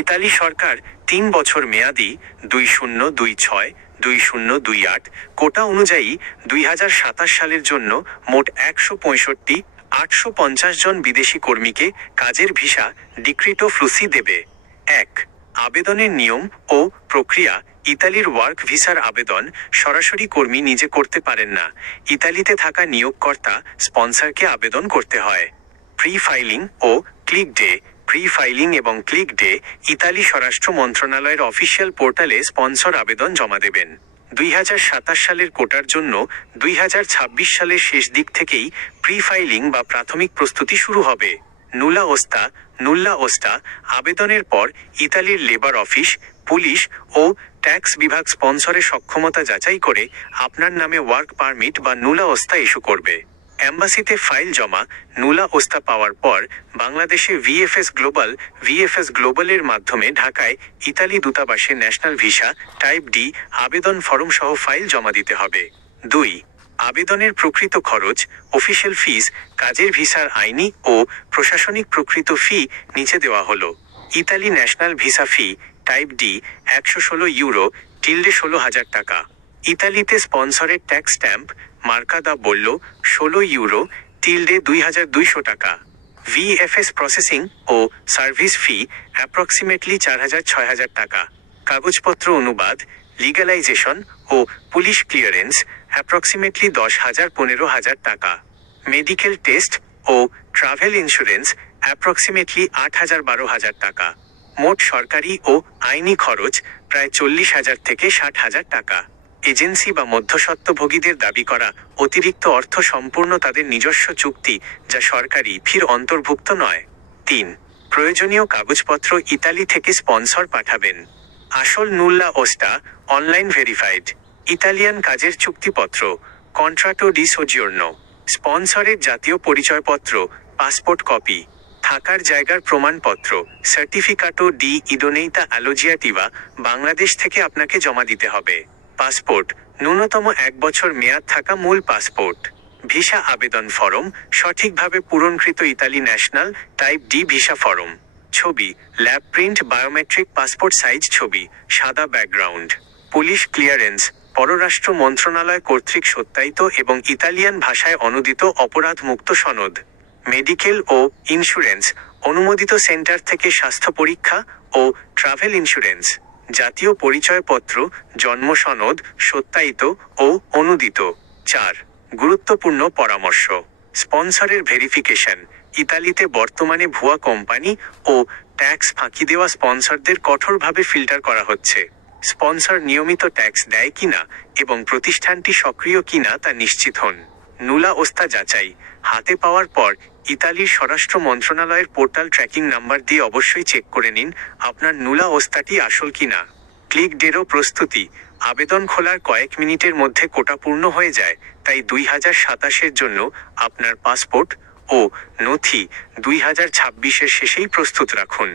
Italy সরকার ৩ বছর মেয়াদী 2026-2028 কোটা অনুযায়ী 2027 সালের জন্য মোট 165,850 জন বিদেশি কর্মীকে কাজের ভিসা ডিক্রিটো ফ্লুসি দেবে। ১. আবেদনের নিয়ম ও প্রক্রিয়া। ইতালির ওয়ার্ক ভিসার আবেদন সরাসরি কর্মী নিজে করতে পারেন না। ইতালিতে থাকা নিয়োগকর্তা স্পন্সরকে আবেদন করতে হয়। প্রি ফাইলিং ও ক্লিক ডে। প্রি ফাইলিং এবং ক্লিক ডে। ইতালি স্বরাষ্ট্র মন্ত্রণালয়ের অফিসিয়াল পোর্টালে স্পন্সর আবেদন জমা দেবেন। 2027 সালের কোটার জন্য 2026 সালের শেষ দিক থেকেই প্রি ফাইলিং বা প্রাথমিক প্রস্তুতি শুরু হবে। নুলা ওস্তা। নুল্লা ওস্তা আবেদনের পর ইতালির লেবার অফিস, পুলিশ ও ট্যাক্স বিভাগ স্পন্সরের সক্ষমতা যাচাই করে আপনার নামে ওয়ার্ক পারমিট বা নুলা ওস্তা ইস্যু করবে। অ্যাম্বাসিতে ফাইল জমা। নুলা ওস্তা পাওয়ার পর বাংলাদেশে ভিএফএস গ্লোবালের মাধ্যমে ঢাকায় ইতালি দূতাবাসে ন্যাশনাল ভিসা টাইপ ডি আবেদন ফরম সহ ফাইল জমা দিতে হবে। ২. আবেদনের প্রকৃত খরচ। অফিসিয়াল ফিস। কাজের ভিসার আইনি ও প্রশাসনিক প্রকৃত ফি নিচে দেওয়া হলো। ইতালি ন্যাশনাল ভিসা ফি টাইপ ডি 116 টাকা। ইতালিতে স্পন্সরের ট্যাক্স স্ট্যাম্প মার্কা দা বলল 16 টাকা। ভিএফএস প্রসেসিং ও সার্ভিস ফি অ্যাপ্রক্সিমেটলি 4,000-6,000 টাকা। কাগজপত্র অনুবাদ, লিগ্যালাইজেশন ও পুলিশ ক্লিয়ারেন্স অ্যাপ্রক্সিমেটলি 10,000-15,000 টাকা। মেডিকেল টেস্ট ও ট্রাভেল ইন্স্যুরেন্স অ্যাপ্রক্সিমেটলি 8,000-12,000 টাকা। মোট সরকারি ও আইনি খরচ প্রায় 40,000 থেকে 60,000 টাকা। এজেন্সি বা মধ্যস্বত্বভোগীদের দাবি করা অতিরিক্ত অর্থ সম্পূর্ণ তাদের নিজস্ব চুক্তি, যা সরকারি ফির অন্তর্ভুক্ত নয়। ৩. প্রয়োজনীয় কাগজপত্র। ইতালি থেকে স্পন্সর পাঠাবেন। আসল নুল্লা ওস্টা অনলাইন ভেরিফাইড। ইতালিয়ান কাজের চুক্তিপত্র কন্ট্রাটো ডি সোজিওর্নো। স্পন্সরের জাতীয় পরিচয়পত্র, পাসপোর্ট কপি। থাকার জায়গার প্রমাণপত্র সার্টিফিকাটো ডি ইডোনেইতা অ্যালোজিয়াটিভা বাংলাদেশ থেকে আপনাকে জমা দিতে হবে। পাসপোর্ট ন্যূনতম 1 বছর মেয়াদ থাকা মূল পাসপোর্ট। ভিসা আবেদন ফরম সঠিকভাবে পূরণকৃত Italy national type D visa form. ছবি lab print biometric passport size ছবি, সাদা ব্যাকগ্রাউন্ড। পুলিশ ক্লিয়ারেন্স পররাষ্ট্র মন্ত্রণালয় কর্তৃক সত্যায়িত এবং ইতালিয়ান ভাষায় অনুদিত অপরাধমুক্ত সনদ। মেডিকেল ও ইন্স্যুরেন্স অনুমোদিত সেন্টার থেকে স্বাস্থ্য পরীক্ষা ও ট্রাভেল ইন্স্যুরেন্স। জাতীয় পরিচয়পত্র, জন্ম সনদ সত্যায়িত ও অনুদিত। ৪. গুরুত্বপূর্ণ পরামর্শ। স্পন্সরের ভেরিফিকেশন। ইতালিতে বর্তমানে ভুয়া কোম্পানি ও ট্যাক্স ফাঁকি দেওয়া স্পন্সরদের কঠোরভাবে ফিল্টার করা হচ্ছে। স্পন্সর নিয়মিত ট্যাক্স দেয় কিনা এবং প্রতিষ্ঠানটি সক্রিয় কিনা তা নিশ্চিত হন। নুলা ওস্তা যাচাই। হাতে পাওয়ার পর ইতালির স্বরাষ্ট্র মন্ত্রণালয়ের পোর্টাল ট্র্যাকিং নাম্বার দিয়ে অবশ্যই চেক করে নিন আপনার নুলা ওস্তাটি আসল কিনা। ক্লিক ডেরও প্রস্তুতি। আবেদন খোলার কয়েক মিনিটের মধ্যে কোটা পূর্ণ হয়ে যায়, তাই 2027 জন্য আপনার পাসপোর্ট ও নথি 2026 শেষেই প্রস্তুত রাখুন।